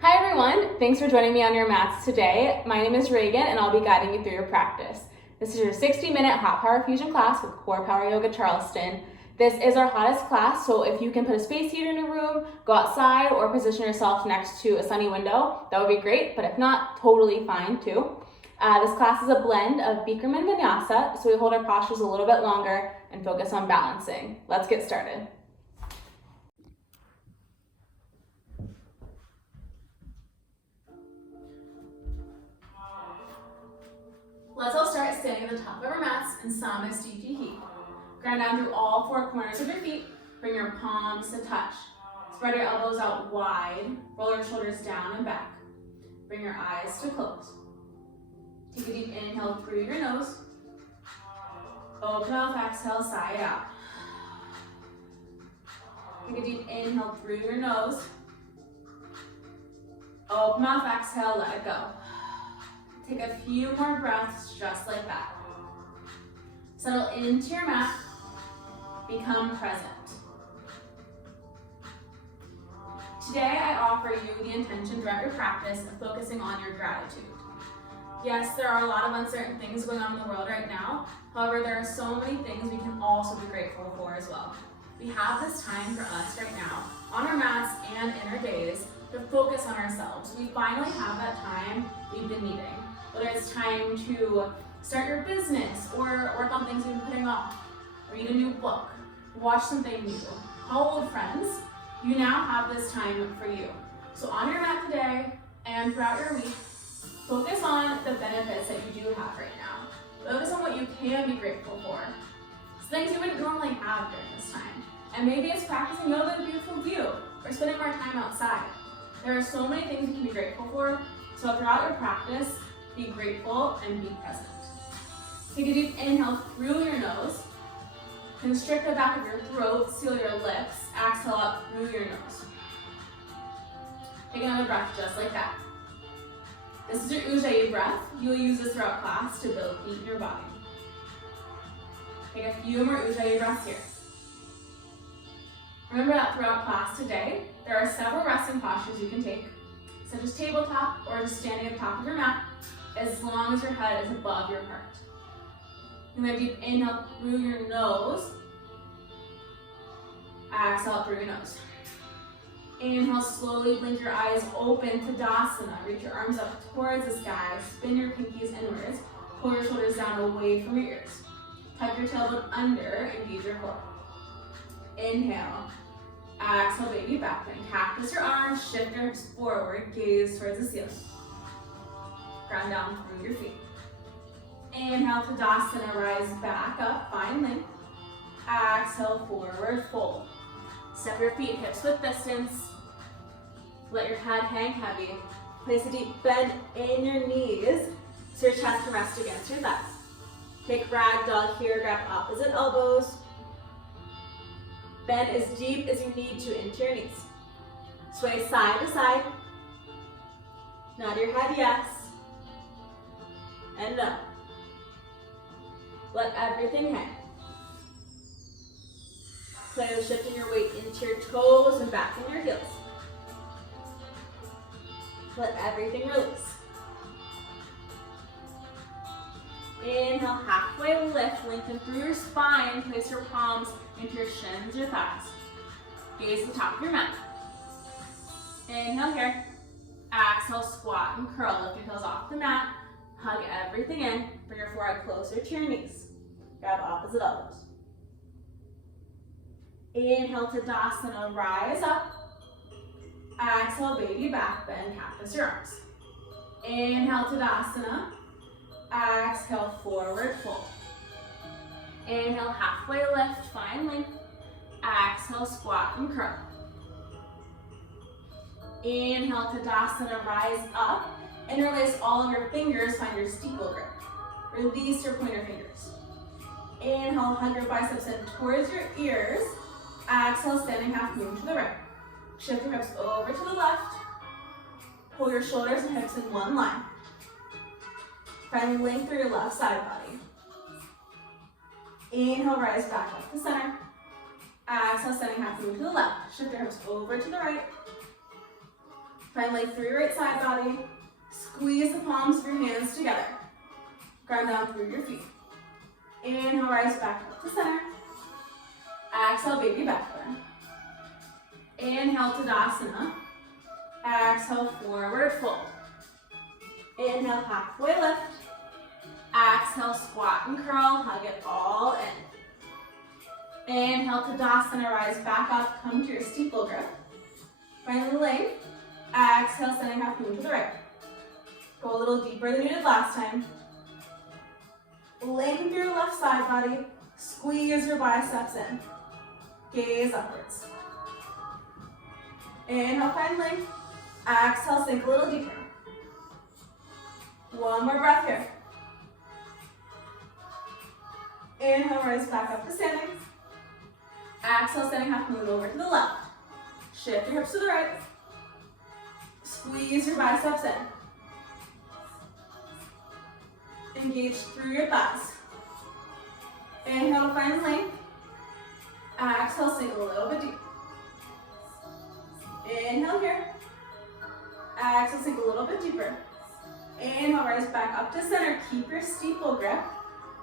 Hi everyone, thanks for joining me on your mats today. My name is Reagan and I'll be guiding you through your practice. This is your 60-minute hot power fusion class with CorePower Yoga Charleston. This is our hottest class, so if you can put a space heater in your room, go outside or position yourself next to a sunny window, that would be great, but if not, totally fine too. This class is a blend of Bikram-Vinyasa, so we hold our postures a little bit longer and focus on balancing. Let's get started. Let's all start standing at the top of our mats in some SDG heat. Ground down through all four corners of your feet. Bring your palms to touch. Spread your elbows out wide. Roll your shoulders down and back. Bring your eyes to close. Take a deep inhale through your nose. Open mouth, exhale, sigh it out. Take a deep inhale through your nose. Open mouth, exhale, let it go. Take a few more breaths just like that. Settle into your mat. Become present. Today I offer you the intention throughout your practice of focusing on your gratitude. Yes, there are a lot of uncertain things going on in the world right now. However, there are so many things we can also be grateful for as well. We have this time for us right now, on our mats and in our days, to focus on ourselves. We finally have that time we've been needing. Whether it's time to start your business or work on things you've been putting off, read a new book, watch something new, call old friends, you now have this time for you. So on your mat today and throughout your week, focus on the benefits that you do have right now. Focus on what you can be grateful for. It's things you wouldn't normally have during this time. And maybe it's practicing yoga in a beautiful view or spending more time outside. There are so many things you can be grateful for, so throughout your practice, be grateful and be present. Take a deep inhale through your nose. Constrict the back of your throat, seal your lips. Exhale out through your nose. Take another breath just like that. This is your Ujjayi breath. You'll use this throughout class to build heat in your body. Take a few more Ujjayi breaths here. Remember that throughout class today, there are several resting postures you can take, such as tabletop or just standing at the top of your mat, as long as your head is above your heart. And then deep inhale through your nose. Exhale out through your nose. Inhale, slowly blink your eyes open, Tadasana. Reach your arms up towards the sky. Spin your pinkies inwards. Pull your shoulders down away from your ears. Tuck your tailbone under, engage your core. Inhale. Exhale, baby back bend. Cactus your arms, shift your hips forward, gaze towards the ceiling. Ground down through your feet. Inhale, Tadasana, rise back up, find length. Exhale, forward fold. Step your feet hips width distance. Let your head hang heavy. Place a deep bend in your knees so your chest can rest against your thighs. Take Ragdoll here, grab opposite elbows. Bend as deep as you need to into your knees. Sway side to side. Nod your head yes. And no. Let everything hang. Play with shifting your weight into your toes and back in your heels. Let everything release. Inhale, halfway lift, lengthen through your spine. Place your palms into your shins, your thighs. Gaze the top of your mat. Inhale here. Exhale, squat and curl. Lift your heels off the mat. Hug everything in. Bring your forehead closer to your knees. Grab opposite elbows. Inhale, Tadasana, rise up. Exhale, baby back bend, cactus your arms. Inhale, Tadasana. Exhale, forward fold. Inhale, halfway lift, find length. Exhale, squat and curl. Inhale, Tadasana, rise up. Interlace all of your fingers, find your steeple grip. Release your pointer fingers. Inhale, hug your biceps in towards your ears. Exhale, standing half moon to the right. Shift your hips over to the left. Pull your shoulders and hips in one line. Find length through your left side body. Inhale, rise back up to center. Exhale, standing half moon to the left. Shift your hips over to the right. Find length through your right side body. Squeeze the palms of your hands together. Ground down through your feet. Inhale, rise back up to center. Exhale, baby back bend. Inhale, Tadasana. Exhale, forward fold. Inhale, halfway lift. Exhale, squat and curl, hug it all in. Inhale, Tadasana, rise back up, come to your steeple grip. Find the length. Exhale, standing half moon to the right. Go a little deeper than you did last time. Lengthen through your left side body. Squeeze your biceps in. Gaze upwards. Inhale, find length. Exhale, sink a little deeper. One more breath here. Inhale, rise back up to standing. Exhale, standing half moon over to the left. Shift your hips to the right. Squeeze your biceps in. Engage through your thighs. Inhale, find length. Exhale, sink a little bit deep. Inhale here. Exhale, sink a little bit deeper. Inhale, rise back up to center. Keep your steeple grip.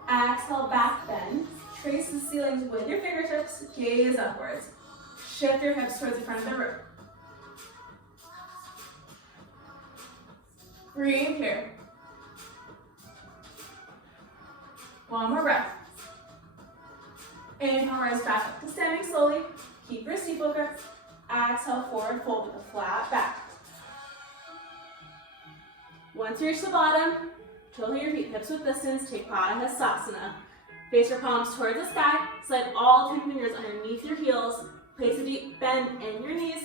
Exhale, back bend. Trace the ceilings with your fingertips. Gaze upwards. Shift your hips towards the front of the room. Breathe here. One more breath. Inhale, rise back up to standing slowly. Keep your steeple grip. Exhale, forward fold with a flat back. Once you reach the bottom, tilting your feet hips width distance, take Padangusthasana. Face your palms towards the sky. Slide all 10 fingers underneath your heels. Place a deep bend in your knees.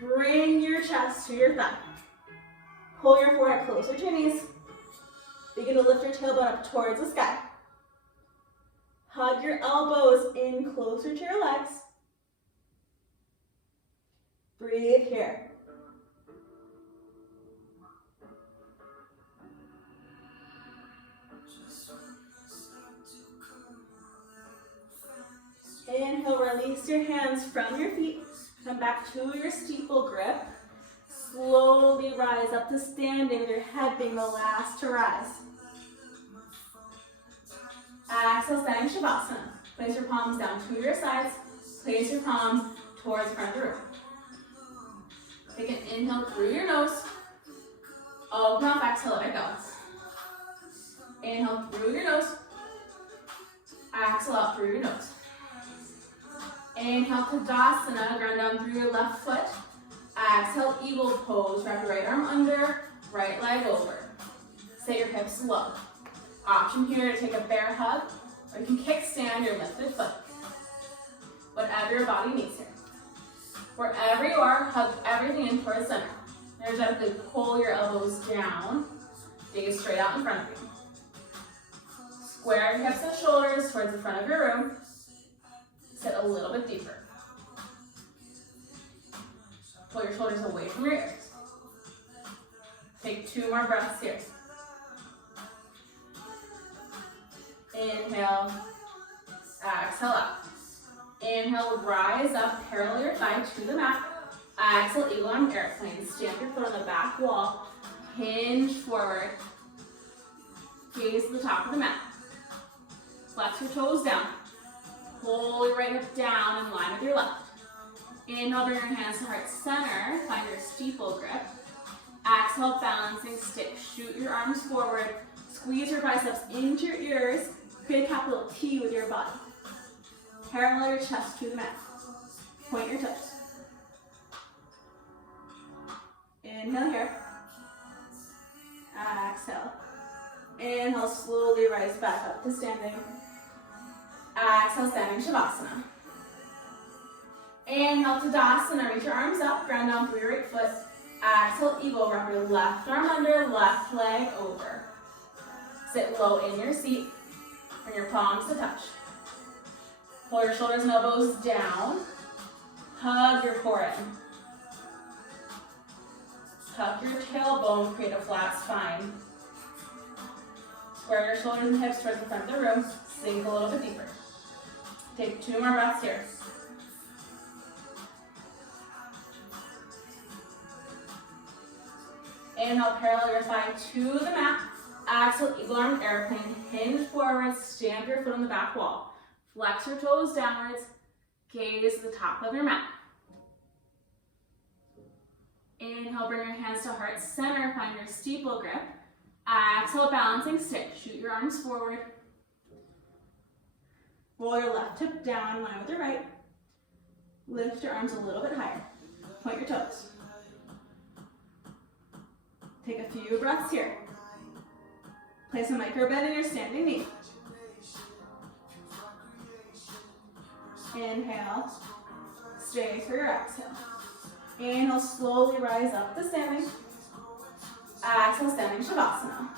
Bring your chest to your thigh. Pull your forehead closer to your knees. Begin to lift your tailbone up towards the sky. Hug your elbows in closer to your legs. Breathe here. Inhale, release your hands from your feet. Come back to your steeple grip. Slowly rise up to standing with your head being the last to rise. Exhale, standing Savasana. Place your palms down to your sides. Place your palms towards the front of the room. Take an inhale through your nose. Open up, exhale, let it go. Inhale through your nose. Exhale out through your nose. Inhale, Tadasana, ground down through your left foot. Exhale, eagle pose. Wrap your right arm under, right leg over. Set your hips low. Option here to take a bear hug, or you can kickstand your lifted foot. Whatever your body needs here. Wherever you are, hug everything in towards center. Energetically pull your elbows down. Gaze straight out in front of you. Square your hips and shoulders towards the front of your room. Sit a little bit deeper. Pull your shoulders away from your ears. Take 2 more breaths here. Inhale, exhale out. Inhale, rise up, parallel your thigh to the mat. Exhale, eagle arm airplane. Stamp your foot on the back wall. Hinge forward. Gaze to the top of the mat. Flex your toes down. Pull your right hip down in line with your left. Inhale, bring your hands to heart center. Find your steeple grip. Exhale, balancing stick. Shoot your arms forward. Squeeze your biceps into your ears. Create a capital T with your body. Parallel your chest to the mat. Point your toes. Inhale here. Exhale. Inhale, slowly rise back up to standing. Exhale, standing Savasana. Inhale, Tadasana. Reach your arms up, ground down through your right foot. Exhale, eagle. Wrap your left arm under, left leg over. Sit low in your seat. Bring your palms to touch. Pull your shoulders and elbows down. Hug your forehead. Tuck your tailbone, create a flat spine. Square your shoulders and hips towards the front of the room. Sink a little bit deeper. Take 2 more breaths here. Inhale, parallel your thigh to the mat. Exhale, eagle arm airplane. Hinge forward, stamp your foot on the back wall. Flex your toes downwards, gaze to the top of your mat. Inhale, bring your hands to heart center, find your steeple grip. Exhale, balancing stick. Shoot your arms forward. Roll your left hip down, line with your right. Lift your arms a little bit higher. Point your toes. Take a few breaths here. Place a micro bend in your standing knee. Inhale, stay for your exhale. Inhale, slowly rise up to standing. Exhale, standing Savasana.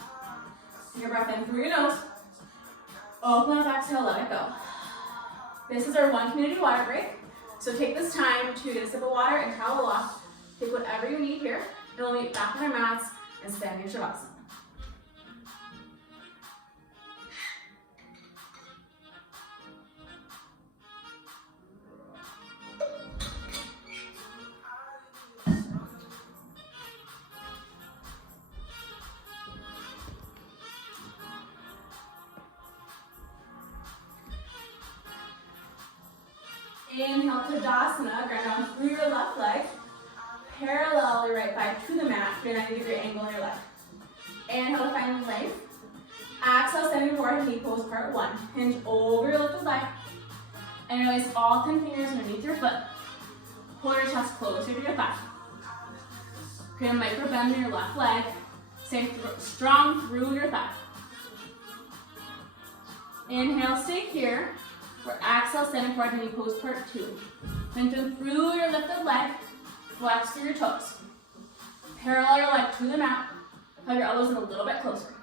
Take your breath in through your nose. Open up, exhale, let it go. This is our 1 community water break. So take this time to get a sip of water and towel off. Take whatever you need here. And we'll meet back on our mats and standing Savasana. Inhale, Padangusthasana, ground down through your left leg. Parallel your right thigh to the mat, create a 90-degree angle in your leg. Inhale, find length. Exhale, standing forward, knee pose part 1. Hinge over your lifted leg. And release all 10 fingers underneath your foot. Pull your chest closer to your thigh. Create a micro bend in your left leg. Stay strong through your thigh. Inhale, stay here. Or exhale, standing forward, knee pose part 2. Lengthen through your lifted leg. Flex through your toes. Parallel your leg to the mat. Hug your elbows in a little bit closer.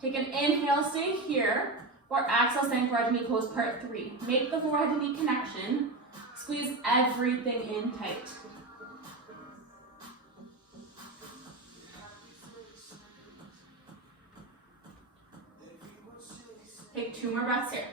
Take an inhale, stay here. Or exhale, standing forward, knee pose part 3. Make the forehead to knee connection. Squeeze everything in tight. Take 2 more breaths here.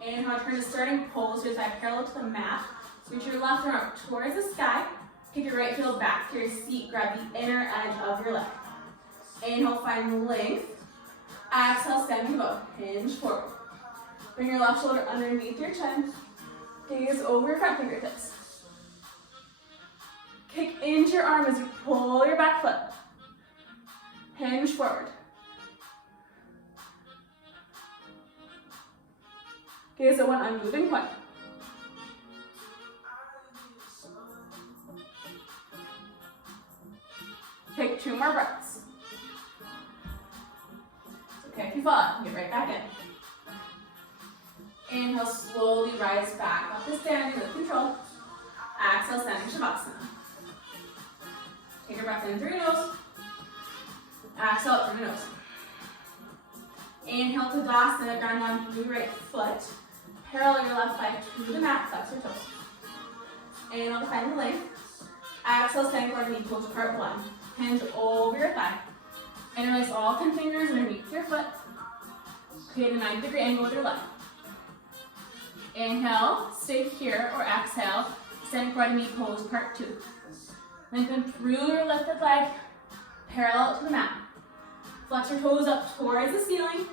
Inhale, turn to starting pose, your thigh parallel to the mat. Reach your left arm up towards the sky. Kick your right heel back to your seat. Grab the inner edge of your leg. Inhale, find length. Exhale, standing bow. Hinge forward. Bring your left shoulder underneath your chin. Gaze over your front fingertips. Kick into your arm as you pull your back foot. Hinge forward. Gaze at one unmoving point. Take 2 more breaths. It's okay if you fall out, get right back in. Inhale, slowly rise back up to standing with control. Exhale, standing Savasana. Take a breath in through your nose. Exhale out through your nose. Inhale, Padangusthasana, ground down through your right foot. Parallel your left thigh to the mat, flex your toes. Inhale to find the length. Exhale, standing forward, knee pose part 1. Hinge over your thigh. And release all 10 fingers underneath your foot. Create a 90-degree angle with your leg. Inhale, stay here, or exhale, standing forward, knee pose part 2. Lengthen through your lifted leg, parallel to the mat. Flex your toes up towards the ceiling.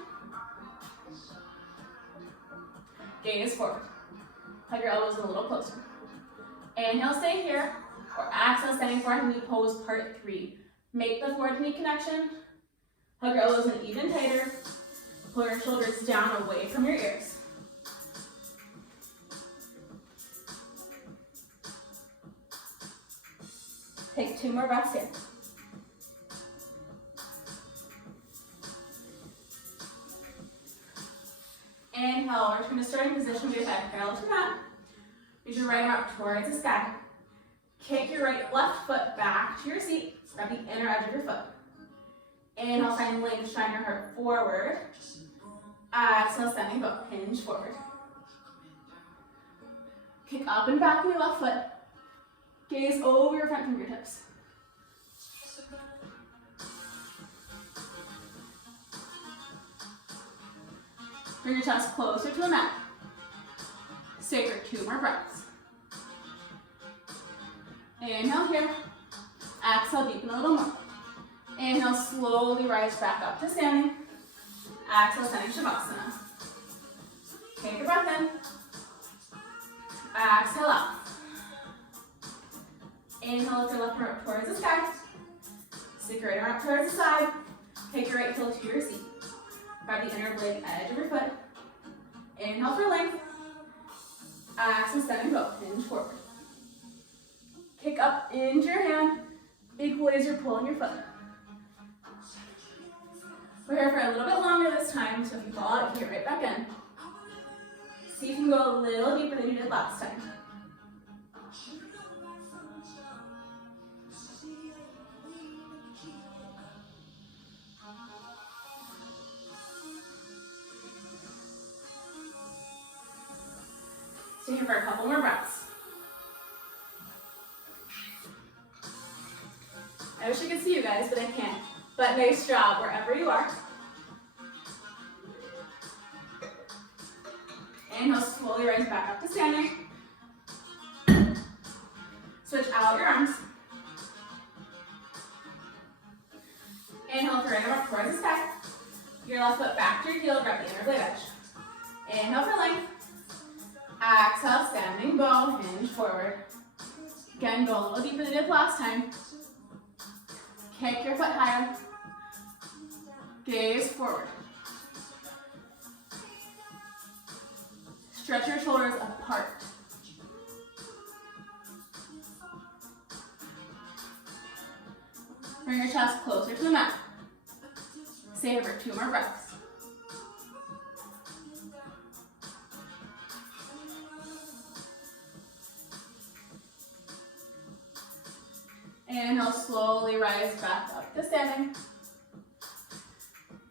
Gaze forward. Hug your elbows a little closer. Inhale, stay here. Or exhale, standing forward, knee pose part 3. Make the forward knee connection. Hug your elbows in even tighter. Pull your shoulders down away from your ears. Take 2 more breaths here. Inhale, return to starting position with your head parallel to the mat. Reach your right arm up towards the sky. Kick your left foot back to your seat. Grab the inner edge of your foot. Inhale, find length, shine your heart forward. Exhale, standing bow, hinge forward. Kick up and back with your left foot. Gaze over your front fingertips. Bring your chest closer to the mat. Stay for 2 more breaths. Inhale here. Exhale, deepen a little more. Inhale, slowly rise back up to standing. Exhale, standing Savasana. Take a breath in. Exhale out. Inhale, lift your left arm up towards the sky. Stick your right arm up towards the side. Take your right heel to your seat. Grab the inner blade edge of your foot. Inhale for length. Exhale, standing bow. Hinge forward. Kick up into your hand. Equally as you're pulling your foot. We're here for a little bit longer this time, so if you fall out, get right back in. See if you can go a little deeper than you did last time. Stay here for a couple more breaths. I wish I could see you guys, but I can't. But nice job wherever you are. Inhale, slowly rise back up to standing. Switch out your arms. Inhale, for right arm up towards the sky. Your left foot back to your heel, grab the inner blade edge. Inhale for length. Exhale, standing bow, hinge forward. Again, go a little deeper than you did last time. Kick your foot higher. Gaze forward. Stretch your shoulders apart. Bring your chest closer to the mat. Stay here for 2 more breaths. Inhale, slowly rise back up to standing.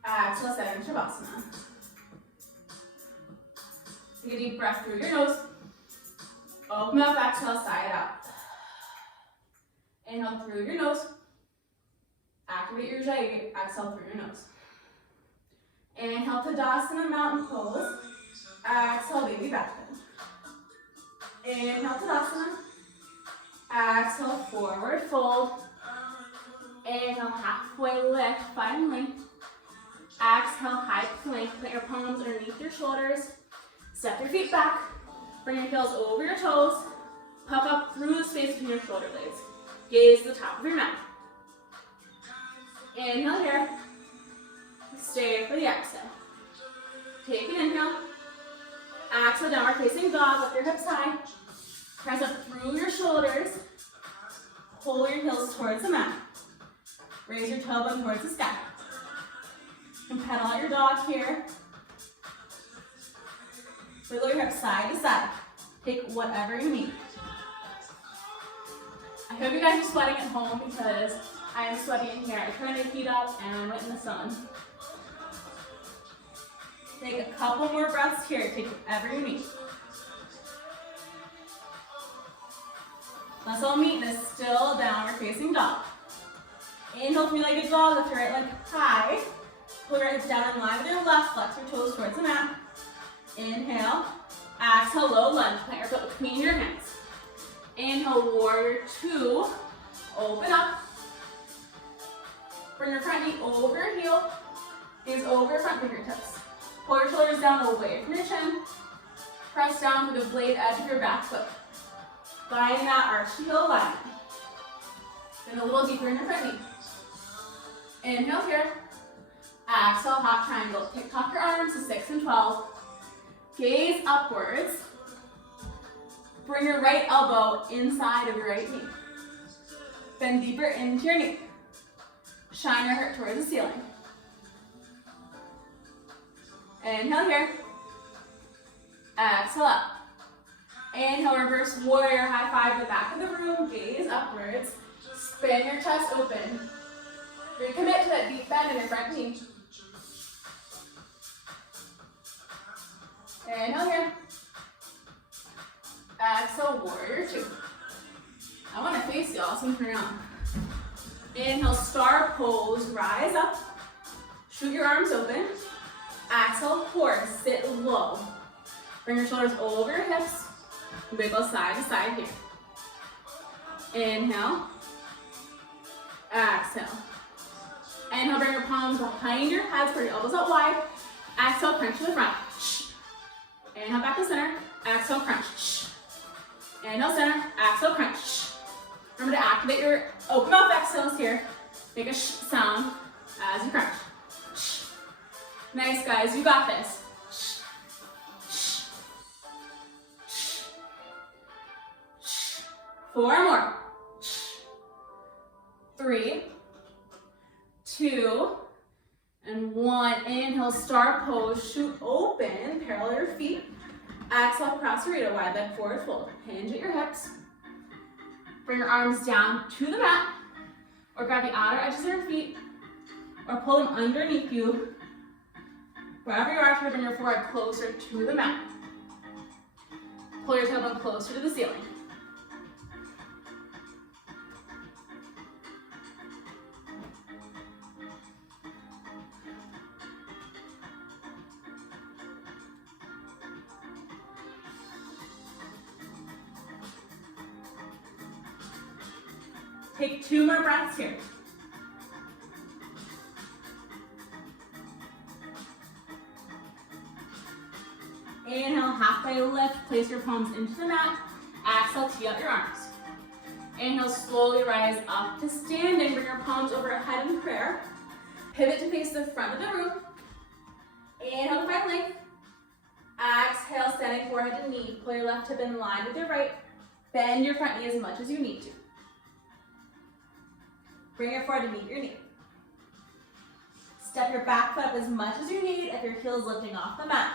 Exhale, standing Savasana. Take a deep breath through your nose. Open up, exhale, side out. Inhale through your nose. Activate your Ujjayi. Exhale through your nose. Inhale, Padangusthasana, mountain pose. Exhale, baby back bend. Inhale, Tadasana. Exhale, forward fold. Inhale, halfway lift, find length. Exhale, high plank. Put your palms underneath your shoulders. Step your feet back. Bring your heels over your toes. Puff up through the space between your shoulder blades. Gaze to the top of your mat. Inhale here. Stay for the exhale. Take an inhale. Exhale, downward facing dog. Lift your hips high. Press up through your shoulders. Pull your heels towards the mat. Raise your tailbone towards the sky. And pedal out your dog here. Wiggle your hips side to side. Take whatever you need. I hope you guys are sweating at home because I am sweating in here. I turned the heat up and I went in the sun. Take a couple more breaths here. Take whatever you need. Let's all meet in a still downward facing dog. Inhale, three-legged dog. Lift your right leg high. Pull your hips down in line with your left. Flex your toes towards the mat. Inhale. Exhale, low lunge. Plant your foot between your hands. Inhale, warrior 2. Open up. Bring your front knee over your heel. Gaze over your front fingertips. Pull your shoulders down away from your chin. Press down to the blade edge of your back foot. Find that arch to heel alignment. Then a little deeper in your front knee. Inhale here. Exhale, hop triangle. Tuck your arms to 6 and 12. Gaze upwards. Bring your right elbow inside of your right knee. Bend deeper into your knee. Shine your heart towards the ceiling. Inhale here. Exhale up. Inhale, reverse warrior, high five the back of the room, gaze upwards. Spin your chest open. Recommit to that deep bend in your front knee. Inhale here. Exhale, warrior 2. I want to face y'all, so turn around. Inhale, star pose, rise up. Shoot your arms open. Exhale, horse, sit low. Bring your shoulders over your hips. Wiggle side to side here. Inhale. Exhale. Inhale, bring your palms behind your head, spread your elbows out wide. Exhale, crunch to the front. Inhale, back to center. Exhale, crunch. Inhale, center. Exhale, crunch. Remember to activate your open mouth exhales here. Make a sound as you crunch. Nice, guys. You got this. 4 more. 3, 2, and 1. Inhale, star pose. Shoot open. Parallel your feet. Exhale, Prasarita. Wide leg forward fold. Hinge at your hips. Bring your arms down to the mat, or grab the outer edges of your feet, or pull them underneath you. Wherever you are, try to bring your forehead closer to the mat. Pull your tailbone closer to the ceiling. Take 2 more breaths here. Inhale, halfway lift, place your palms into the mat. Exhale, tee up your arms. Inhale, slowly rise up to standing. Bring your palms overhead in prayer. Pivot to face the front of the room. Inhale to find length. Exhale, standing forehead to knee. Pull your left hip in line with your right. Bend your front knee as much as you need to. Bring your forehead to meet your knee. Step your back foot up as much as you need if your heel is lifting off the mat.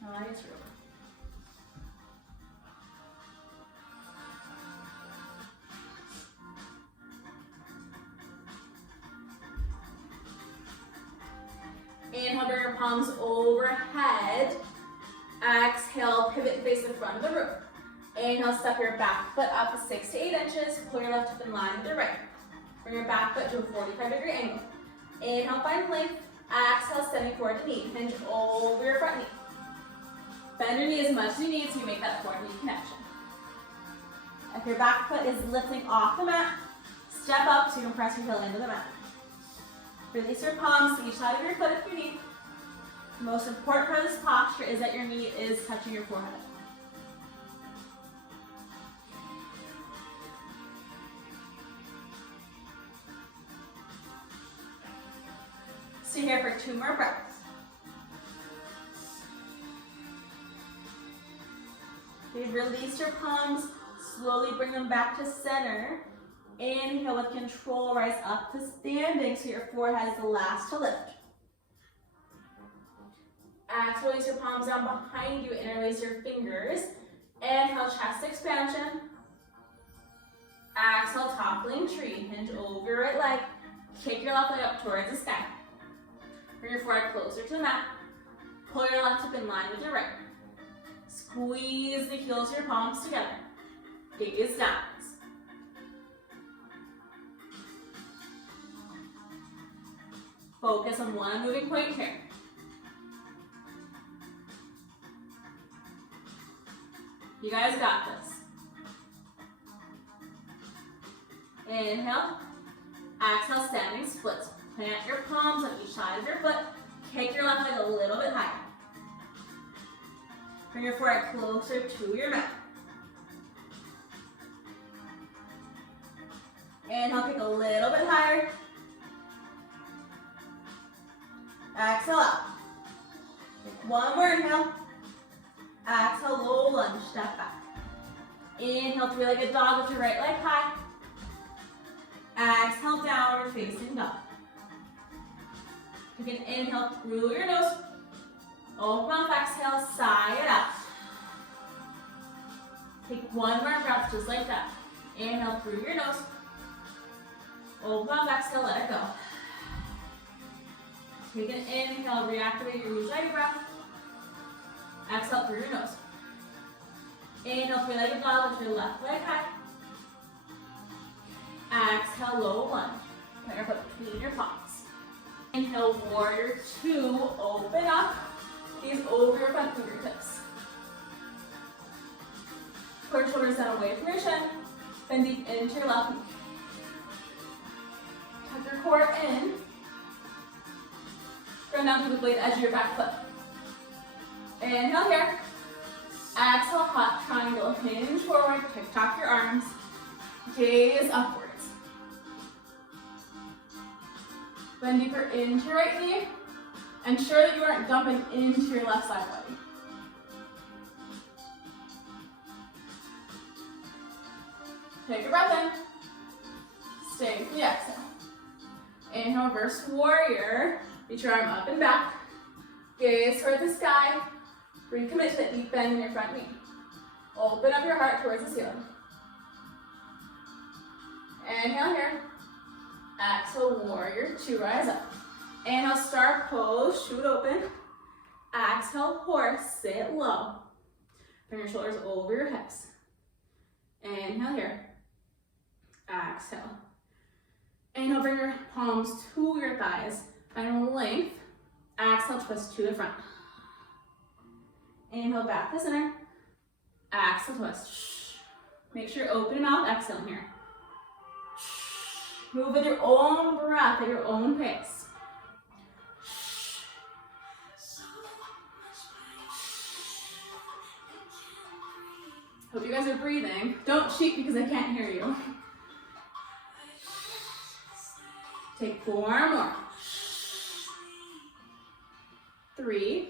Nice. Inhale, bring your palms overhead. Exhale, pivot and face the front of the room. Inhale, step your back foot up 6 to 8 inches. Pull your left hip in line with your right. Bring your back foot to a 45-degree angle. Inhale, find length. Exhale, standing forward to knee. Hinge over your front knee. Bend your knee as much as you need so you make that forward knee connection. If your back foot is lifting off the mat, step up so you can press your heel into the mat. Release your palms to each side of your foot if you need. The most important part of this posture is that your knee is touching your forehead. Stay here for 2 more breaths. We've released your palms. Slowly bring them back to center. Inhale with control, rise up to standing so your forehead is the last to lift. Exhale, release your palms down behind you, interlace your fingers. Inhale, chest expansion. Exhale, toppling tree. Hinge over your right leg. Kick your left leg up towards the sky. Bring your forehead closer to the mat. Pull your left hip in line with your right. Squeeze the heels of your palms together. Gaze downwards. Focus on one moving point here. You guys got this. Inhale. Exhale, standing splits. Plant your palms on each side of your foot. Kick your left leg a little bit higher. Bring your forehead closer to your mat. Inhale, kick a little bit higher. Exhale up. Take 1 more inhale. Exhale, low lunge, step back. Inhale, 3-legged dog with your right leg high. Exhale, downward facing dog. You can inhale through your nose. Open mouth, exhale, sigh it out. Take 1 more breath just like that. Inhale through your nose. Open mouth, exhale, let it go. Take an inhale, reactivate your ujjayi breath. Exhale through your nose. Inhale, 3-legged dog with your left leg high. Exhale, low lunge. Put your foot between your palms. Inhale, warrior 2, open up. Gaze over your front fingertips. Push your shoulders down away from your chin. Bend deep into your left knee. Tuck your core in. Bring down to the blade edge of your back foot. Inhale here. Exhale, hot triangle. Hinge forward. TikTok your arms. Gaze upwards. Bend deeper into your right knee. Ensure that you aren't dumping into your left side body. Take a breath in. Stay for the exhale. Inhale, reverse warrior. Reach your arm up and back. Gaze toward the sky. Recommit to that deep bend in your front knee. Open up your heart towards the ceiling. Inhale here. Exhale, warrior two, rise up. Inhale, star pose, shoot open. Exhale, horse, sit low. Bring your shoulders over your hips. Inhale here. Exhale. Inhale, bring your palms to your thighs. Find length. Exhale, twist to the front. Inhale, back to center. Exhale, twist. Make sure you open your mouth, exhale here. Move with your own breath at your own pace. Hope you guys are breathing. Don't cheat because I can't hear you. Take 4 more. 3,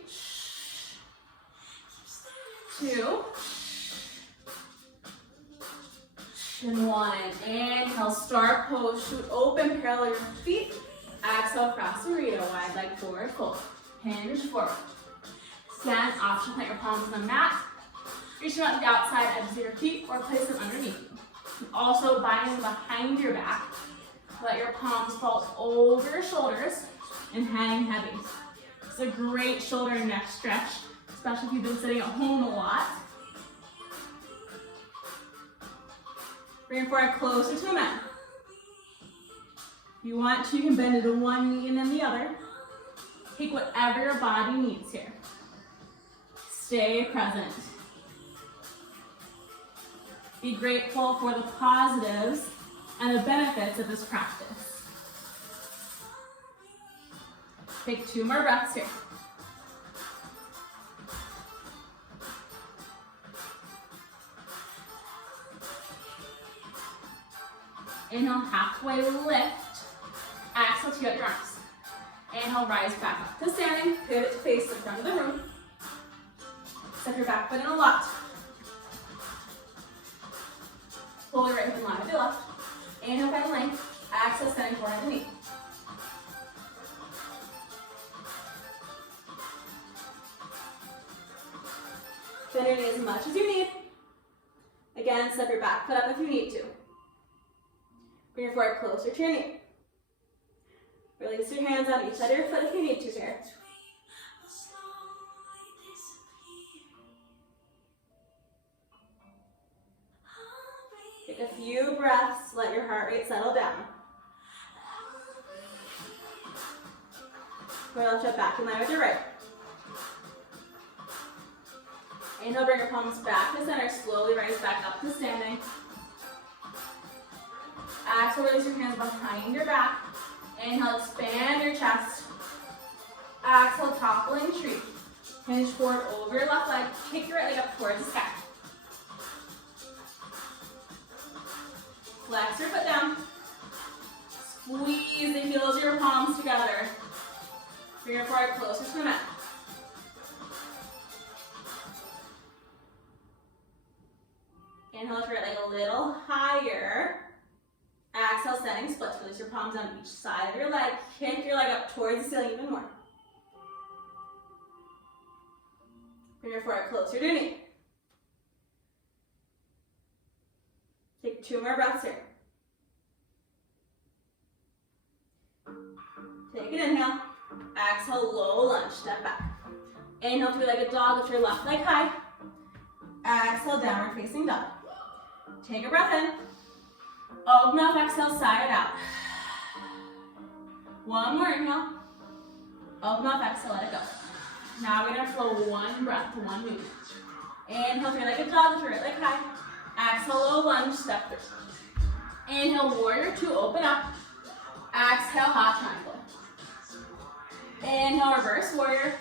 2, and 1. Inhale, star pose, shoot open, parallel your feet. Exhale, cross burrito, wide leg forward, fold. Hinge forward. Stand, option, plant your palms on the mat. Reach them out the outside edges of your feet or place them underneath you. You can also bind them behind your back. Let your palms fall over your shoulders and hang heavy. It's a great shoulder and neck stretch, especially if you've been sitting at home a lot. Bring your forehead closer to the mat. If you want to, you can bend into one knee and then the other. Take whatever your body needs here. Stay present. Be grateful for the positives and the benefits of this practice. Take 2 more breaths here. Inhale, halfway lift. Exhale, tee out your arms. Inhale, rise back up to standing. Pivot to face the front of the room. Step your back foot in a lot. Pull your right hip in line with your left. Inhale, find length. Exhale, standing forward knee. Bend your knee as much as you need. Again, step your back foot up if you need to. Bring your forehead closer to your knee. Release your hands on each side of your foot if you need to here. Take a few breaths, let your heart rate settle down. Your left foot back in line with your right. Inhale, bring your palms back to center, slowly rise back up to standing. Exhale, release your hands behind your back. Inhale, expand your chest. Exhale, toppling tree. Hinge forward over your left leg. Kick your right leg up towards the sky. Flex your foot down. Squeeze the heels of your palms together. Bring your forehead closer to the mat. Inhale, lift your right leg a little higher. Exhale, standing splits. Release your palms on each side of your leg. Kick your leg up towards the ceiling even more. Bring your forehead closer to your knee. Take 2 more breaths here. Take an inhale. Exhale, low lunge, step back. Inhale, three-legged dog with your left leg high. Exhale, downward facing dog. Take a breath in. Open up, exhale, sigh it out. 1 more inhale. Open up, exhale, let it go. Now we're gonna flow 1 breath to 1 movement. Inhale, three-legged dog with your right leg high. Exhale, low lunge, step through. Inhale, warrior two, open up. Exhale, half triangle. Inhale, reverse warrior.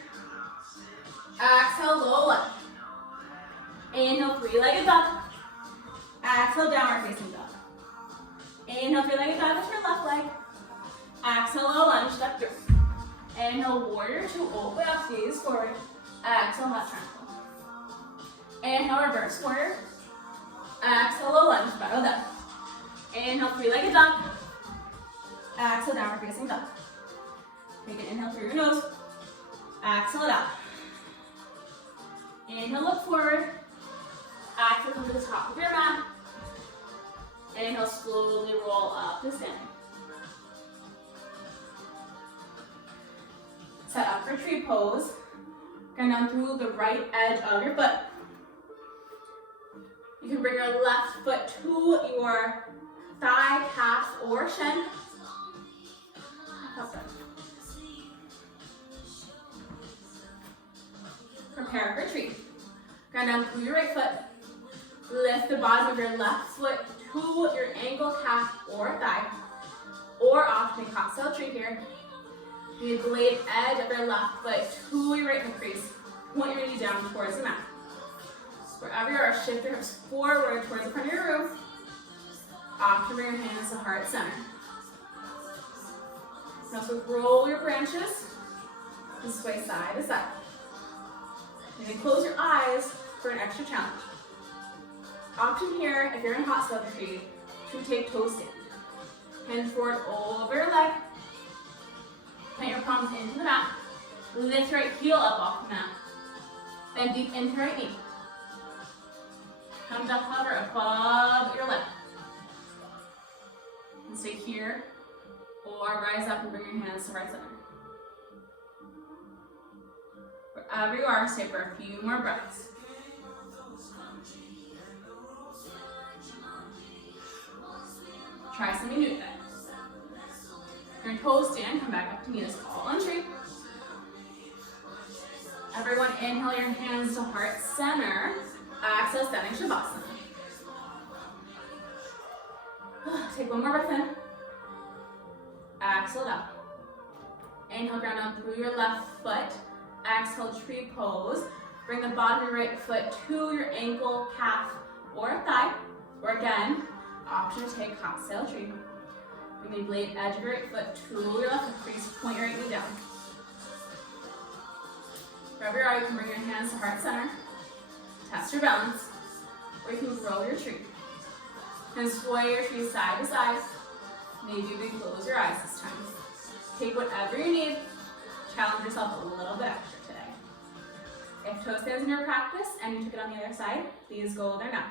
Exhale, low lunge. Inhale, three-legged dog. Exhale, downward facing dog. Inhale, three-legged dog with your left leg. Exhale, low lunge, step through. Inhale, warrior two, open up, gaze forward. Exhale, half triangle. Inhale, reverse warrior. Exhale, low lunge, battle down. Inhale, three-legged dog. Exhale, downward facing dog. Take an inhale through your nose. Exhale it out. Inhale, look forward. Exhale, come to the top of your mat. Inhale, slowly roll up to standing. Set up for tree pose. Going down through the right edge of your foot. You can bring your left foot to your thigh, calf, or shin. Prepare for tree. Going down through your right foot. Lift the bottom of your left foot to your ankle, calf, or thigh. Or off to hot cell tree here. You blade edge of your left foot to your right hip crease. Point your knee down towards the mat. Wherever you are, shift your hips forward towards the front of your roof. Off to bring your hands to heart center. Now so roll your branches and sway side to side. And then close your eyes for an extra challenge. Option here, if you're in hot cell tree, to take toe stand. Hands forward over your leg. Plant your palms into the mat. Lift your right heel up off the mat. Bend deep into your right knee. Come to hover above your leg. And stay here, or rise up and bring your hands to right center. Wherever you are, stay for a few more breaths. Try something new today. Your toe stand, come back up to meet us all on tree. Everyone inhale your hands to heart center. Exhale, standing Savasana. Take one more breath in. Exhale down. Inhale, ground down through your left foot. Exhale, tree pose. Bring the bottom of your right foot to your ankle, calf, or thigh. Or again, option to take hot sail tree. Bring the blade edge of your right foot to your left hip crease. Point your right knee down. Wherever you are, you can bring your hands to heart center. Test your balance. Or you can grow your tree. And sway your tree side to side. Maybe you can close your eyes this time. Take whatever you need. Challenge yourself a little bit extra today. If toe stands in your practice and you took it on the other side, please go there now.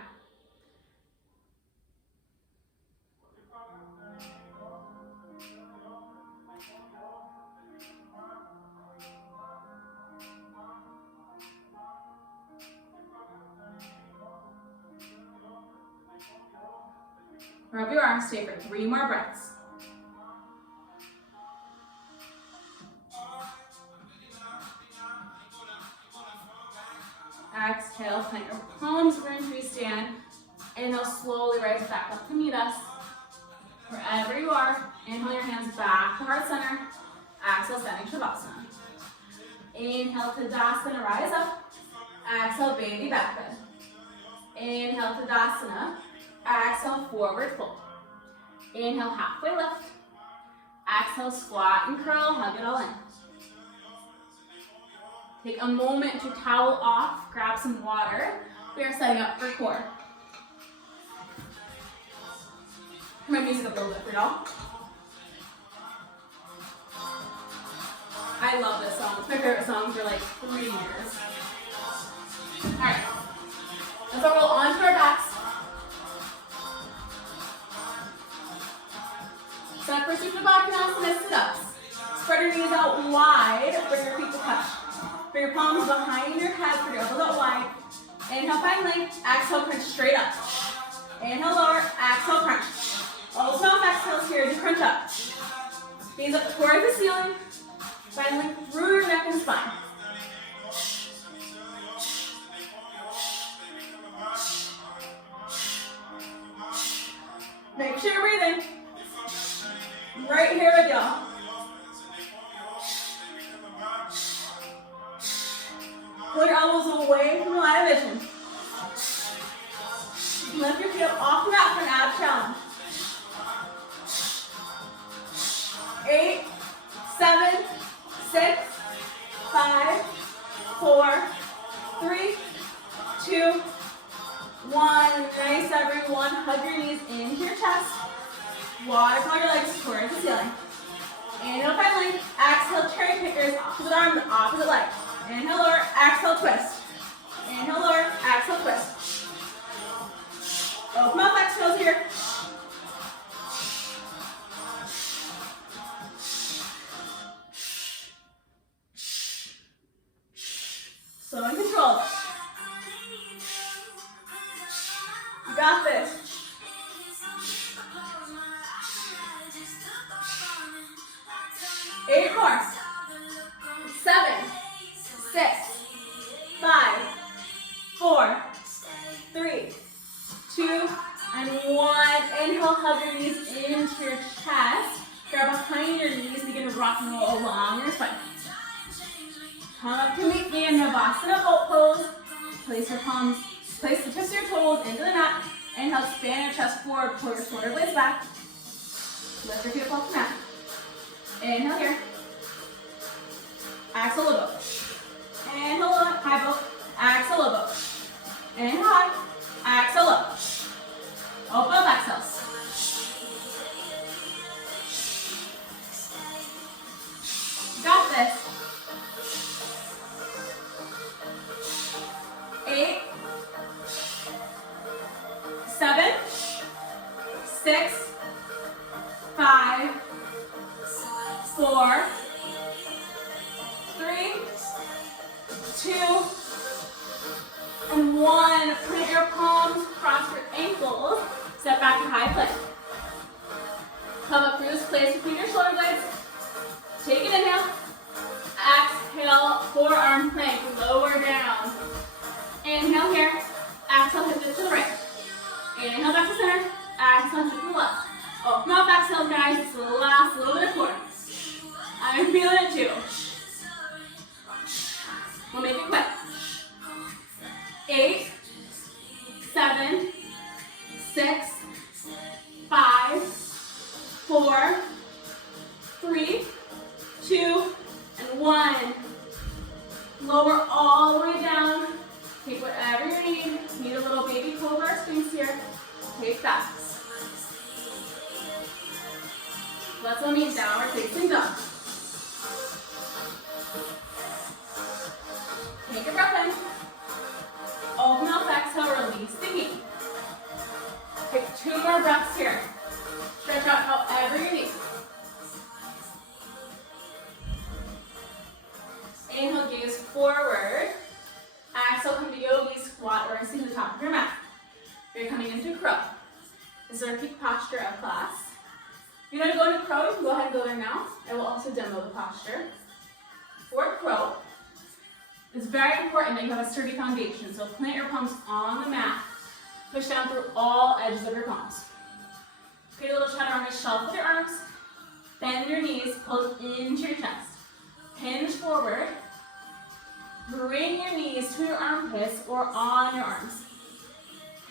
Wherever you are, stay for 3 more breaths. Exhale, plant your palms for a tree stand. Inhale, slowly rise back up to meet us. Wherever you are, inhale your hands back to heart center. Exhale, standing Savasana. Inhale, Tadasana, rise up. Exhale, baby back bend. Inhale, Tadasana. Exhale, forward fold. Inhale, halfway lift. Exhale, squat and curl, hug it all in. Take a moment to towel off, grab some water. We are setting up for core. Turn my music up a little bit for y'all. I love this song. It's my favorite song for like 3 years. Alright. Let's all roll onto our backs. Set for Supta Bikram-Vinyasa sit-ups. Spread your knees out wide. Bring your feet to touch. Bring your palms behind your head. Bring your elbows out wide. Inhale, find length. Exhale, crunch straight up. Inhale, lower. Exhale, crunch. All 12 exhales here. Do crunch up. Gaze up towards the ceiling. Find length through your neck and spine. Pull your elbows away from the line of vision. You can lift your feet up off the mat for an ab challenge. 8, 7, 6, 5, 4, 3, 2, 1. Nice, everyone. Hug your knees into your chest. Waterfall your legs towards the ceiling. Inhale, find length. Exhale, cherry pickers. Opposite arm, opposite leg. Inhale, lower. Exhale, twist. Inhale, lower. Exhale, twist. Open up, exhales here. So in control. You got this. 8 more. 7, 6, 5, 4, 3, 2, and 1. Inhale, hug your knees into your chest. Grab behind your knees, begin to rock and roll along your spine. Come up to meet me in Savasana boat pose. Place your palms, place the tips of your toes into the mat. Inhale, expand your chest forward, pull your shoulder blades back. Lift your feet up off the mat. Inhale here. Exhale, low boat. Inhale, low, high boat. Exhale, low boat. Inhale, high. Exhale, low. Open up, exhales. Got this. 8, 7, 6, 5, 4, 3, 2, and 1. Put your palms across your ankles. Step back to high plank. Come up through this place between your shoulder blades. Take an inhale. Exhale, forearm plank, lower down. Inhale here. Exhale, hip it to the right. Inhale back to center. Exhale, hip to the left. Open up, exhale, guys. It's the last little bit of core. I'm feeling it too. We'll make it quick. 8, 7, 6, 5, 4, 3, 2, and 1. Lower all the way down. Take whatever you need. Need a little baby cobra squeeze here. Take that. Let's all meet downward facing dog. Take a breath in. Open up, exhale, release the heat. Take 2 more breaths here. Stretch out however you need. Inhale, gaze forward. Exhale, come to yogi squat or resting the top of your mat. You're coming into crow. This is our peak posture of class. If you want to go into crow, you can go ahead and go there now. I will also demo the posture. For crow, it's very important that you have a sturdy foundation. So plant your palms on the mat. Push down through all edges of your palms. Create a little chaturanga shelf with your arms. Bend your knees, pull into your chest. Hinge forward. Bring your knees to your armpits or on your arms.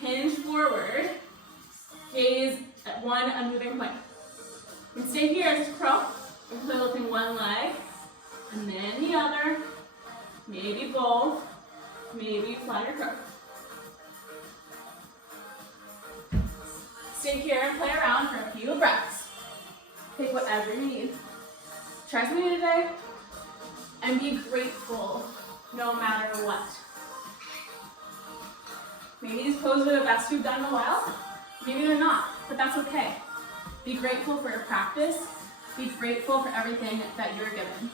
Hinge forward. Gaze at one unmoving point. You can stay here as a crow. We're lifting one leg and then the other. Maybe both. Maybe fly your crow. Stay here and play around for a few breaths. Take whatever you need. Try something new today and be grateful no matter what. Maybe these poses are the best you've done in a while. Maybe they're not, but that's okay. Be grateful for your practice. Be grateful for everything that you're given.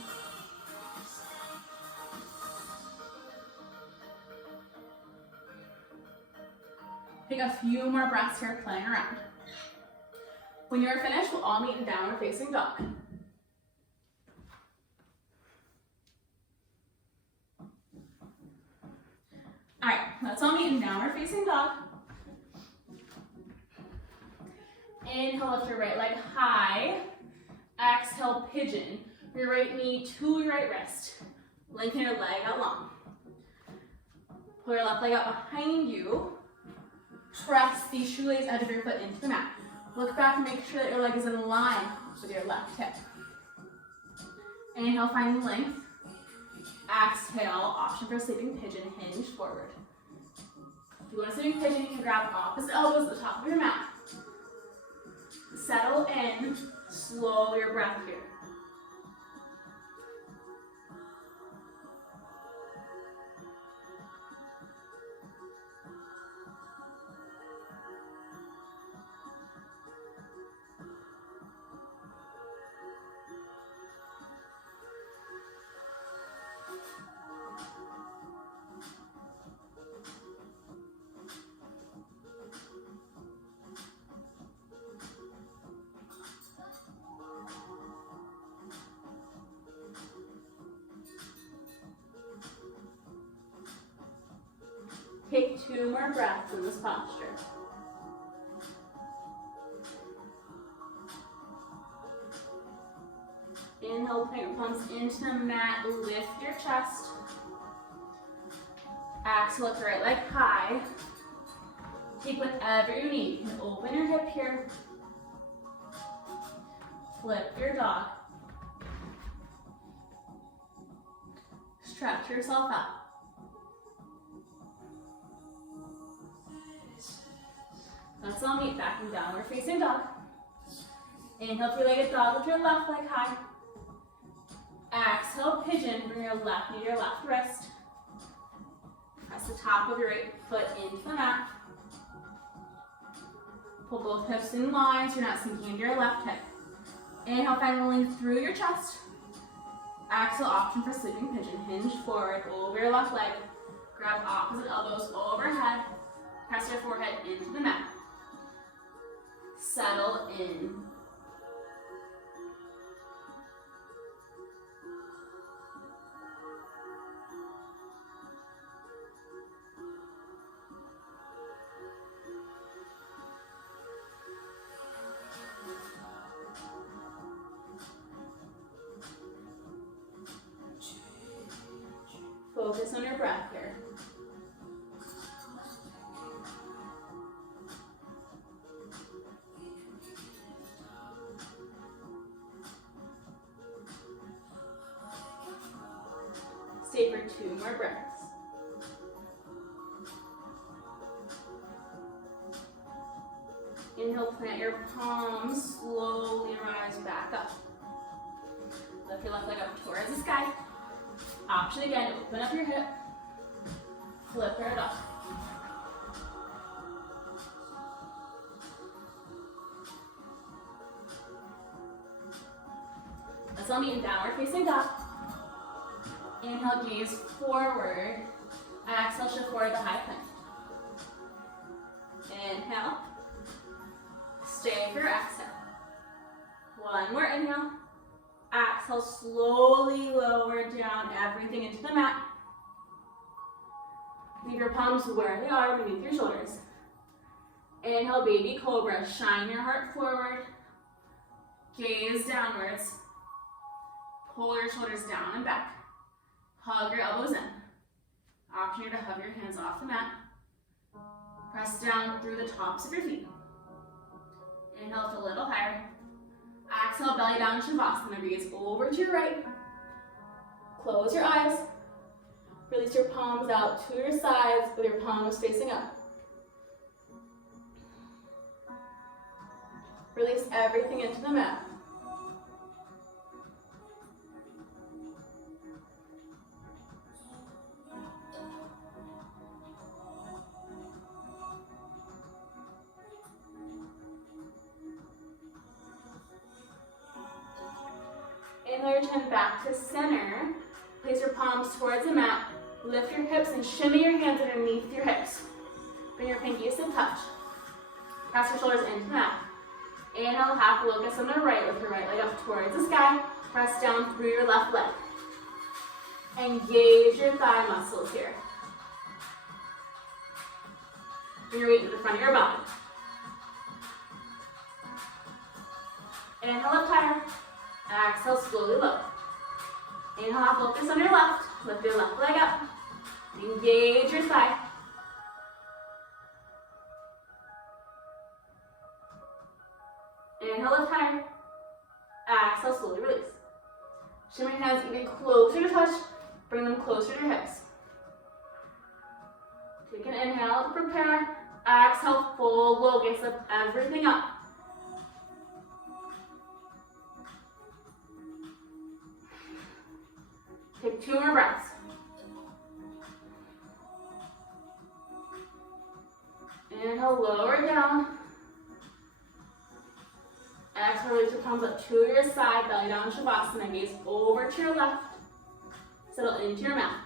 Take a few more breaths here playing around. When you're finished, we'll all meet in downward facing dog. Alright, let's all meet in downward facing dog. Inhale, lift your right leg high. Exhale, pigeon. Your right knee to your right wrist. Lengthen your leg out long. Pull your left leg out behind you. Press the shoelace edge of your foot into the mat. Look back and make sure that your leg is in line with your left hip. Inhale, find length. Exhale, option for sleeping pigeon, hinge forward. If you want a sleeping pigeon, you can grab opposite elbows at the top of your mat. Settle in, slow your breath here. Take 2 more breaths in this posture. Inhale, plant your palms into the mat, lift your chest. Exhale, lift your right leg high. Take whatever you need. You can open your hip here. Flip your dog. Stretch yourself out. Let's all meet back in downward facing dog. Inhale, three-legged dog with your left leg high. Exhale, pigeon, bring your left knee to your left wrist. Press the top of your right foot into the mat. Pull both hips in line so you're not sinking into your left hip. Inhale, find length through your chest. Exhale, option for sleeping pigeon. Hinge forward over your left leg. Grab opposite elbows overhead. Press your forehead into the mat. Settle in. Focus on your breath here. Stay for 2 more breaths. Inhale, plant your palms, slowly rise back up. Lift your left leg up towards the sky. Option again, open up your hip. Flip it up. Let's all meet in downward facing dog. Inhale, gaze forward. Exhale, shift forward to high plank. Inhale. Stay for your exhale. 1 more inhale. Exhale, slowly lower down everything into the mat. Leave your palms where they are beneath your shoulders. Inhale, baby cobra. Shine your heart forward. Gaze downwards. Pull your shoulders down and back. Hug your elbows in. Option here to hug your hands off the mat. Press down through the tops of your feet. Inhale, lift a little higher. Exhale, belly down, Savasana. Gaze over to your right. Close your eyes. Release your palms out to your sides with your palms facing up. Release everything into the mat. Inhale your chin back to center. Place your palms towards the mat. Lift your hips and shimmy your hands underneath your hips. Bring your pinkies to touch. Press your shoulders into the mat. Inhale, half locust on the right with your right leg up towards the sky. Press down through your left leg. Engage your thigh muscles here. Bring your weight to the front of your body. Inhale up higher. Exhale, slowly lower. Inhale, half locust on your left. Lift your left leg up. Engage your thigh. Inhale, lift higher. Exhale, slowly release. Shimmer your hands even closer to touch. Bring them closer to your hips. Take an inhale to prepare. Exhale, full locust. Lift everything up. Take 2 more breaths. Inhale, lower down. Exhale, release your palms up to your side, belly down, Savasana. Gaze over to your left. Settle into your mat.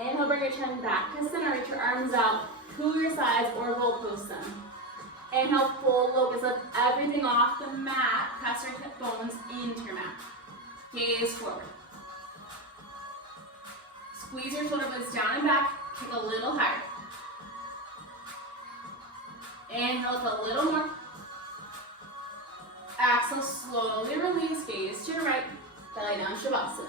Inhale, bring your chin back to center. Reach your arms out to your sides or roll post them. Inhale, full locust. Lift everything off the mat. Press your hip bones into your mat. Gaze forward. Squeeze your shoulder blades down and back. Kick a little higher. Inhale, lift a little more. Exhale, slowly release. Gaze to your right. Belly down, Savasana.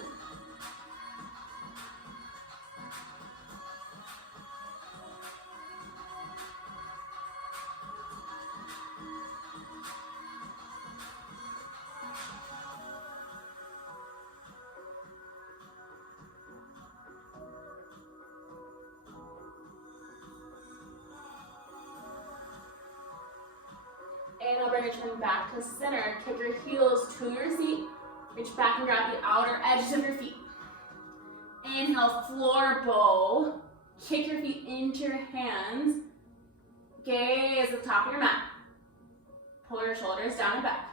Inhale, bring your chin back to center. Kick your heels to your seat. Reach back and grab the outer edges of your feet. Inhale, floor bowl. Kick your feet into your hands. Gaze at the top of your mat. Pull your shoulders down and back.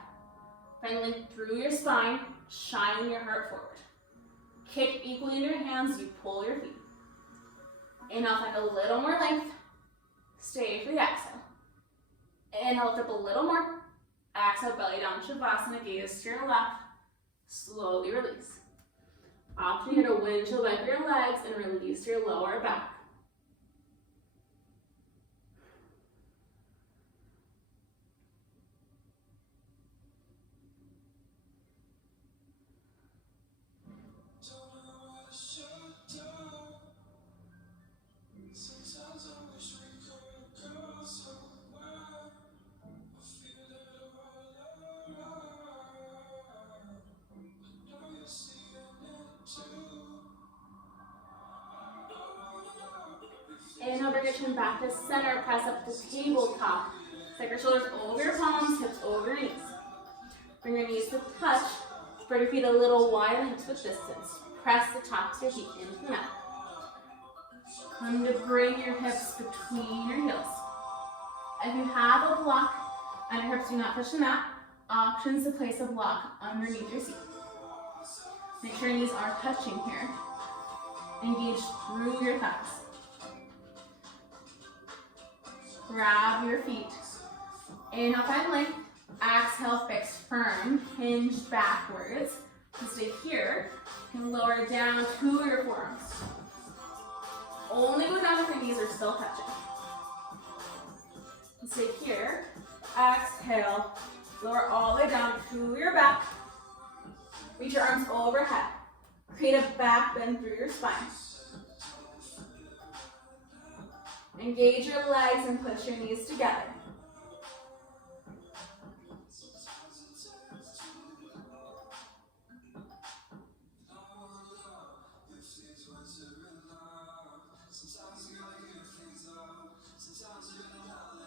Find length through your spine. Shine your heart forward. Kick equally into your hands as you pull your feet. Inhale, find a little more length. Stay for the exhale. Inhale, lift up a little more. Exhale, belly down, Savasana. Gaze to your left. Slowly release. Option here to windshield wiper your legs and release your lower back. Inhale, bring your chin back to center. Press up to tabletop. Stack your shoulders over your palms, hips over your knees. Bring your knees to touch. Spread your feet a little wide and hips with distance. Press the tops of your feet into the mat. Come to bring your hips between your heels. If you have a block and your hips do not touch the mat, options to place a block underneath your seat. Make sure your knees are touching here. Engage through your thighs. Grab your feet. Inhale, find length. Exhale, fix firm. Hinge backwards. To stay here. And lower down to your forearms. Only go down if your knees are still touching. And stay here. Exhale. Lower all the way down to your back. Reach your arms overhead. Create a back bend through your spine. Engage your legs and push your knees together.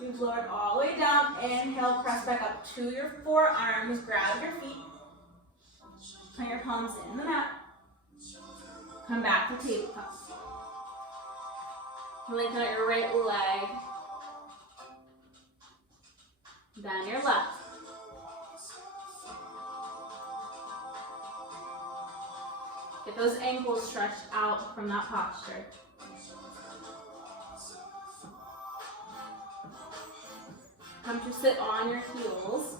You've lowered all the way down. Inhale, press back up to your forearms. Grab your feet. Plant your palms in the mat. Come back to tabletop. Lengthen out your right leg. Then your left. Get those ankles stretched out from that posture. Come to sit on your heels.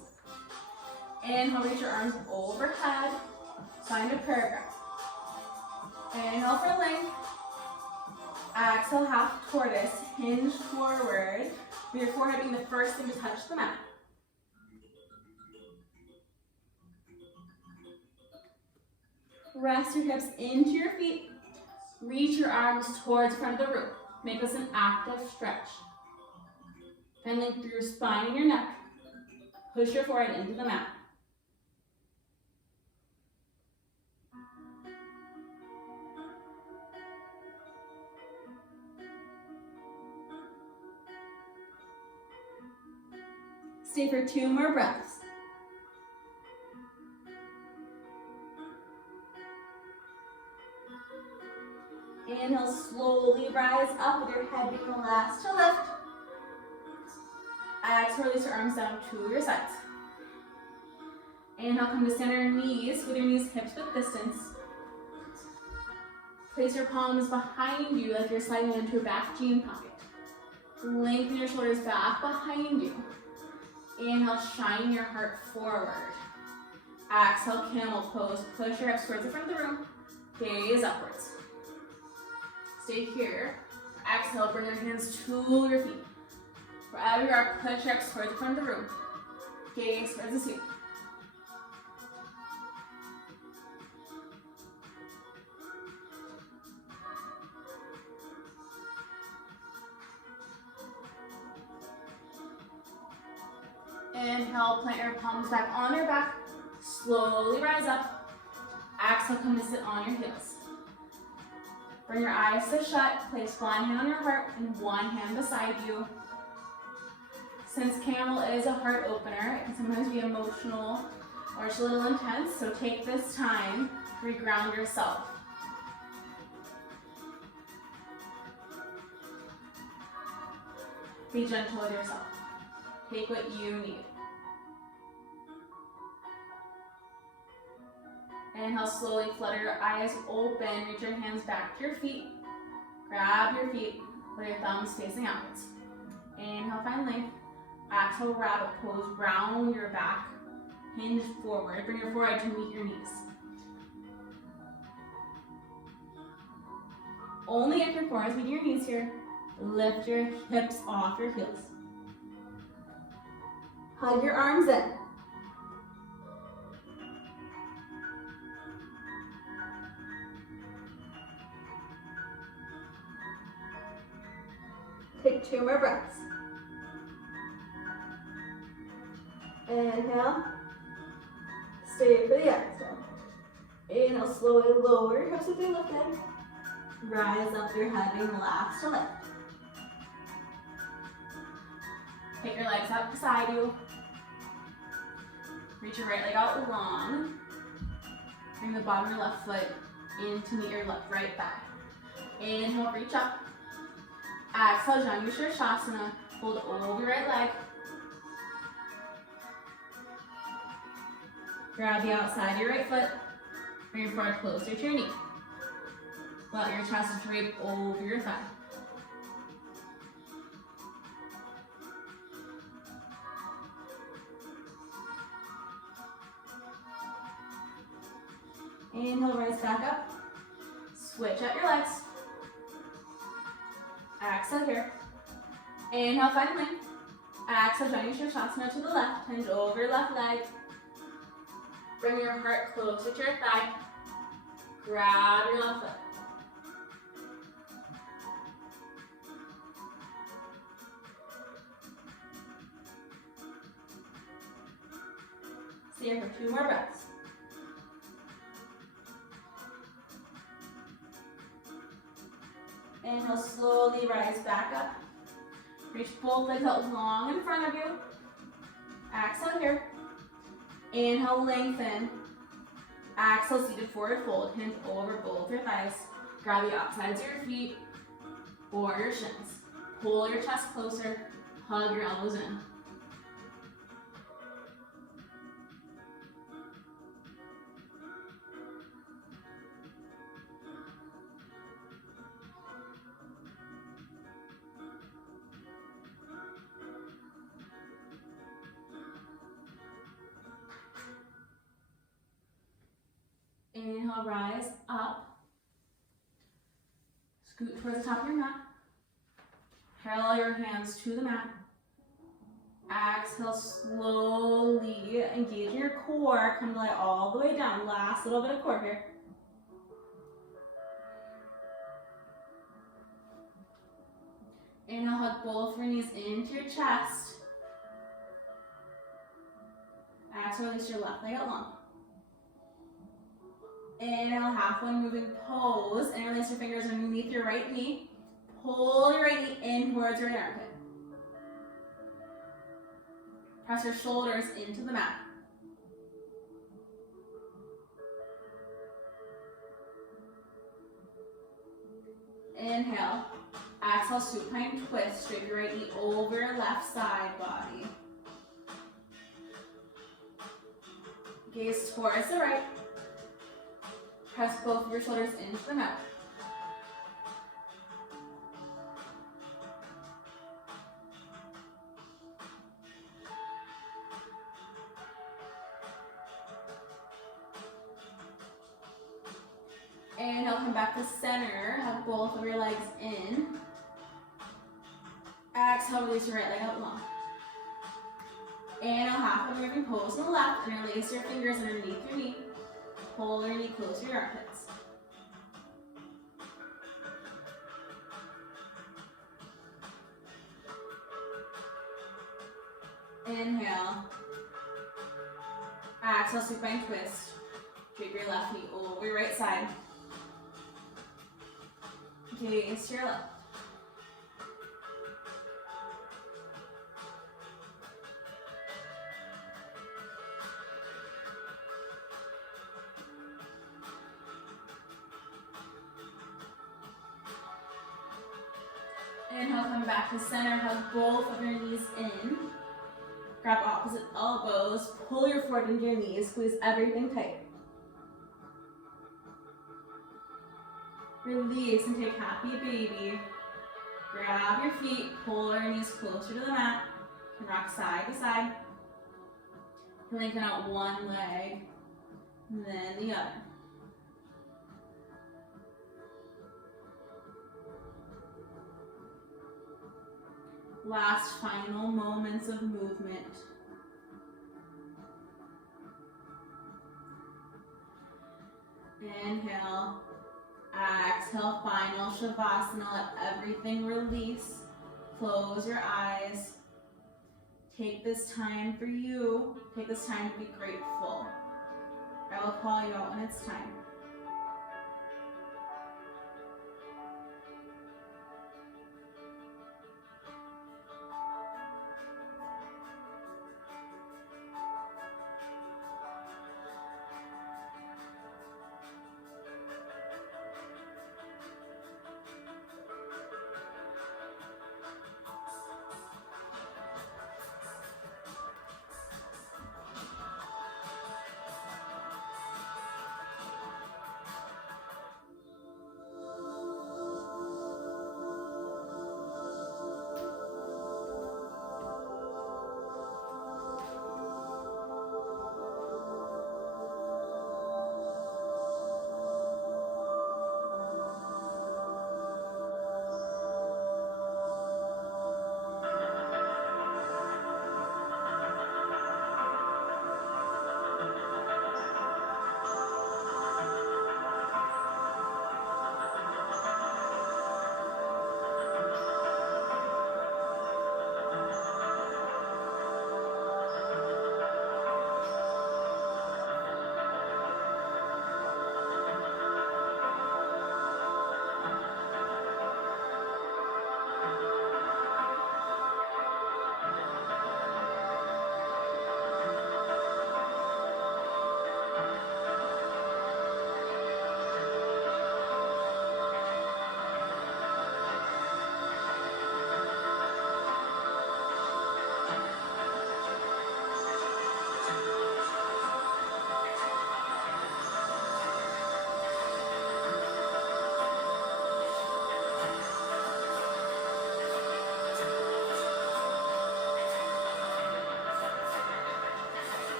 Inhale, reach your arms overhead. Find a paragraph. Inhale for length. Exhale, half tortoise. Hinge forward. With your forehead being the first thing to touch the mat. Rest your hips into your feet. Reach your arms towards the front of the room. Make this an active stretch. And link through your spine and your neck. Push your forehead into the mat. Stay for 2 more breaths. Inhale, slowly rise up with your head being the last to lift. Exhale, release your arms down to your sides. Inhale, come to center knees with your knees hips width distance. Place your palms behind you like you're sliding into a back jean pocket. Lengthen your shoulders back behind you. Inhale, shine your heart forward. Exhale, camel pose. Push your hips towards the front of the room. Gaze upwards. Stay here. Exhale, bring your hands to your feet. Wherever you are, push your hips towards the front of the room. Gaze towards the seat. Inhale, plant your palms back on your back. Slowly rise up. Exhale, come to sit on your heels. Bring your eyes to shut. Place one hand on your heart and one hand beside you. Since camel is a heart opener, it can sometimes be emotional or just a little intense, so take this time to reground yourself. Be gentle with yourself. Take what you need. Inhale, slowly flutter your eyes open. Reach your hands back to your feet. Grab your feet with your thumbs facing outwards. Inhale, find length. Exhale, rabbit pose. Round your back. Hinge forward. Bring your forehead to meet your knees. Only if your forehead is meeting your knees here. Lift your hips off your heels. Hug your arms in. Take 2 more breaths. Inhale. Stay for the exhale. Inhale, slowly lower your hips if they lifted. Rise up your head, being the last to lift. Take your legs up beside you. Reach your right leg out long. Bring the bottom of your left foot in to meet your right thigh. Inhale, reach up. Exhale, Padangusthasana. Hold over your right leg. Grab the outside of your right foot. Bring your forehead closer to your knee. Let your chest drape over your thigh. Inhale, rise back up. Switch out your legs. Exhale here. Inhale, find length. Exhale, Padangusthasana to the left. Hinge over your left leg. Bring your heart closer to your thigh. Grab your left foot. Stay here for 2 more breaths. Inhale, slowly rise back up. Reach both legs out long in front of you. Exhale here. Inhale, lengthen. Exhale, seated forward fold. Hinge over both your thighs. Grab the outsides of your feet or your shins. Pull your chest closer. Hug your elbows in. Inhale, rise up. Scoot towards the top of your mat. Parallel your hands to the mat. Exhale, slowly engage your core. Come lie all the way down. Last little bit of core here. Inhale, hug both your knees into your chest. Exhale, release your left leg out long. Inhale, halfway moving pose, and release your fingers underneath your right knee. Pull your right knee in towards your right armpit. Press your shoulders into the mat. Inhale. Exhale, supine twist. Straight your right knee over your left side body. Gaze towards the right. Press both of your shoulders into the mat. Inhale, come back to center. Hug both of your legs in. Exhale, release your right leg out long. Inhale, halfway moving pose on the left, and release your fingers underneath your knee. Pull your knee close to your armpits. Inhale. Exhale, supine twist. Drape your left knee over your right side. Gaze to your left. Inhale, come back to center. Hug both of your knees in. Grab opposite elbows. Pull your foot into your knees. Squeeze everything tight. Release and take happy baby. Grab your feet. Pull your knees closer to the mat. And rock side to side. Lengthen out one leg. And then the other. Last final moments of movement. Inhale. Exhale, final Savasana. Let everything release. Close your eyes. Take this time for you. Take this time to be grateful. I will call you out when it's time.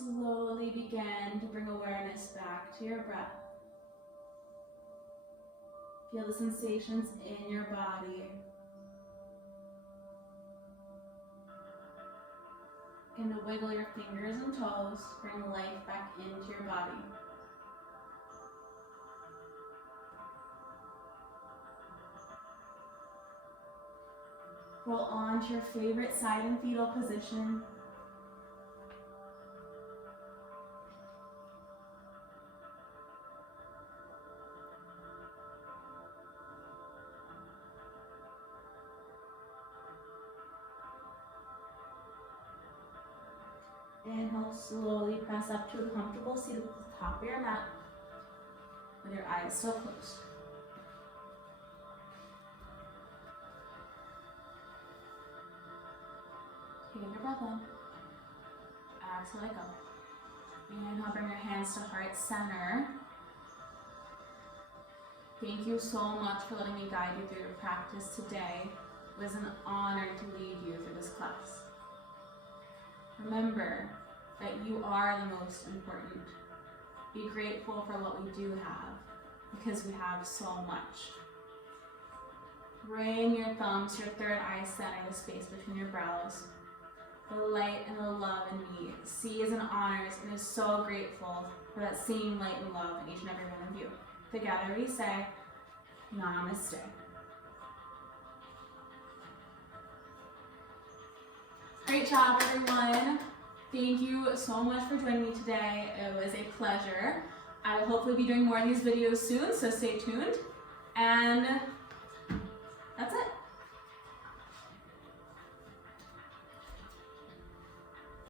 slowly begin to bring awareness back to your breath. Feel the sensations in your body. Begin to wiggle your fingers and toes, bring life back into your body. Roll on to your favorite side and fetal position. Inhale, slowly press up to a comfortable seat at the top of your mat with your eyes still closed. Take your breath in. Exhale, let go. Inhale, bring your hands to heart center. Thank you so much for letting me guide you through your practice today. It was an honor to lead you through this class. Remember that you are the most important. Be grateful for what we do have, because we have so much. Bring your thumbs to your third eye center, the space between your brows. The light and the love in me sees and honors and is so grateful for that same light and love in each and every one of you. Together we say, Namaste. Great job, everyone. Thank you so much for joining me today. It was a pleasure. I will hopefully be doing more of these videos soon, so stay tuned. And